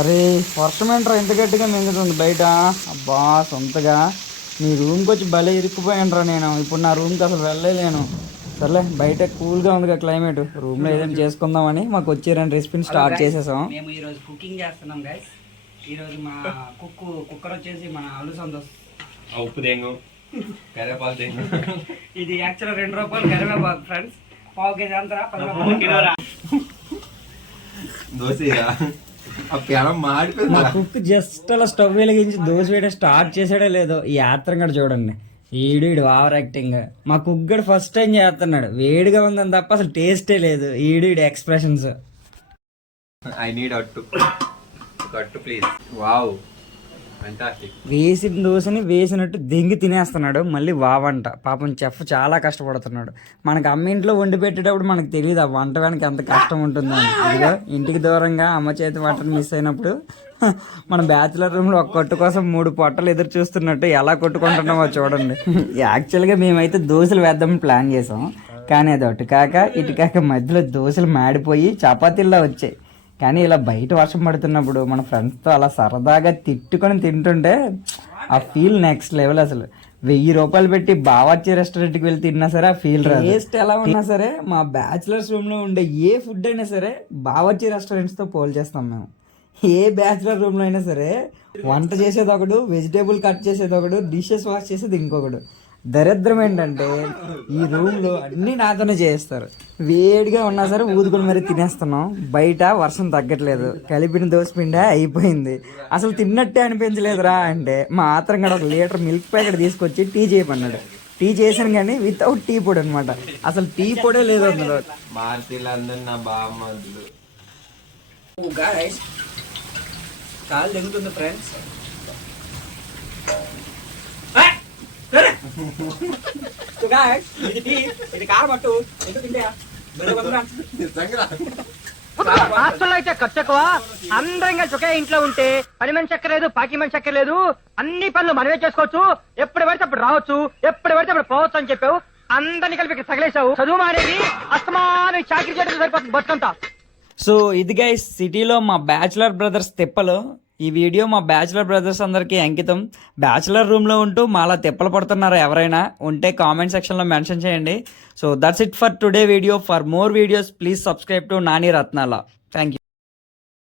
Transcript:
అరే వర్షం ఏంట్రా ఎంత గట్టిగా మింగుతుంది బయట. అబ్బా సొంతగా మీ రూమ్కి వచ్చి భలే ఇరుక్కుపోయానురా నేను. ఇప్పుడు నా రూమ్కి అసలు వెళ్ళలేను. సర్లే బయట కూల్గా ఉంది కదా క్లైమేట్, రూమ్లో ఏదైనా చేసుకుందామని మాకు వచ్చి రెండు రెసిపీని స్టార్ట్ చేసేసాం. మేము ఈరోజు కుకింగ్ చేస్తున్నాం గైస్. ఈరోజు మా కుక్కర్ వచ్చేసి మన అల్లు సంతోష్. ఉప్పు దేంగు కరివేపాకు దేంగు. ఇది యాక్చువల్ 2 రూపాయలు కరివేపాకు ఫ్రెండ్స్. పావు కేజీ అంతరా 10 రూపాయలు కిలోరా. మా కుక్ జస్ట్ అలా స్టవ్ వెలిగించి దోశ వేయడం స్టార్ట్ చేసాడో లేదో ఈ యాత్రం కూడా చూడండి. ఈడు ఓవర్ యాక్టింగ్. మా కుక్ గడు ఫస్ట్ టైం చేస్తున్నాడు, వేడిగా ఉందని తప్ప అసలు టేస్టే లేదు. ఈడు ఎక్స్ప్రెషన్స్. ఐ నీడ్ అట్టు ప్లీజ్. Wow fantastic. వేసిన దోశని వేసినట్టు దెంగి తినేస్తున్నాడు. మళ్ళీ వావంట. పాపం చెఫ్ చాలా కష్టపడుతున్నాడు. మనకు అమ్మ ఇంట్లో వండి పెట్టేటప్పుడు మనకు తెలియదు ఆ వంట వెనక ఎంత కష్టం ఉంటుందని. ఇదిగో ఇంటికి దూరంగా అమ్మ చేతి వంటను మిస్ అయినప్పుడు మన బ్యాచులర్ రూమ్లో ఒక కొట్టు కోసం 3 పొట్టలు ఎదురు చూస్తున్నట్టు ఎలా కొట్టుకుంటున్నామో చూడండి. యాక్చువల్గా మేమైతే దోశలు వేద్దామని ప్లాన్ చేసాం, కానీ అది అటు కాక ఇటు కాక మధ్యలో దోశలు మాడిపోయి చపాతీల్లో వచ్చాయి. కానీ ఇలా బయట వర్షం పడుతున్నప్పుడు మన ఫ్రెండ్స్తో అలా సరదాగా తిట్టుకొని తింటుంటే ఆ ఫీల్ నెక్స్ట్ లెవెల్. అసలు 1000 రూపాయలు పెట్టి బావర్చి రెస్టారెంట్కి వెళ్ళి తిన్నా సరే ఆ ఫీల్ రాదు. టేస్ట్ ఎలా ఉన్నా సరే మా బ్యాచులర్స్ రూమ్లో ఉండే ఏ ఫుడ్ అయినా సరే బావర్చి రెస్టారెంట్స్తో పోల్ చేస్తాం మేము. ఏ బ్యాచులర్ రూమ్లో అయినా సరే వంట చేసేది ఒకడు, వెజిటేబుల్ కట్ చేసేది ఒకడు, డిషెస్ వాష్ చేసేది ఇంకొకడు. దరిద్రం ఏంటంటే ఈ రూమ్లో అన్నీ నాతోనే చేస్తారు. వేడిగా ఉన్నా సరే ఊదుకొని మరీ తినేస్తున్నాం. బయట వర్షం తగ్గట్లేదు, కలిపిన దోశపిండి అయిపోయింది. అసలు తిన్నట్టే అనిపించలేదురా అంటే మా ఆత్రం కూడా 1 లీటర్ మిల్క్ ప్యాకెట్ తీసుకొచ్చి టీ చేయమన్నాడు. టీ చేసాను కానీ వితౌట్ టీ పొడి అనమాట. అసలు టీ పొడే లేదు అందులో. కాలు తెగుతుంది ఫ్రెండ్స్. హాస్టల్లో అయితే ఖర్చు ఎక్కువ. అందరం కలిసి ఒకే ఇంట్లో ఉంటే పని మనిషి ఎక్కర్లేదు, పాకి మనిషి ఎక్కర్లేదు, అన్ని పనులు మనమే చేసుకోవచ్చు. ఎప్పుడు పడితే అప్పుడు రావచ్చు, ఎప్పుడు పడితే అప్పుడు పోవచ్చు అని చెప్పావు. అందరినీ కలిపి ఇక్కడ తగిలేసావు. చదువు అనేది అస్తమానం చాకరీ చేయడం సరిపోతుంది బతుకంతా. సో ఇది గైస్ సిటీలో మా బ్యాచులర్ బ్రదర్స్ తిప్పలు. ఈ వీడియో మా బ్యాచులర్ బ్రదర్స్ అందరికీ అంకితం. బ్యాచులర్ రూమ్లో ఉంటూ మాలా తిప్పలు పడుతున్నారా ఎవరైనా ఉంటే కామెంట్ సెక్షన్లో మెన్షన్ చేయండి. So that's it for today video. For more videos please subscribe to Nani Ratnala. Thank you.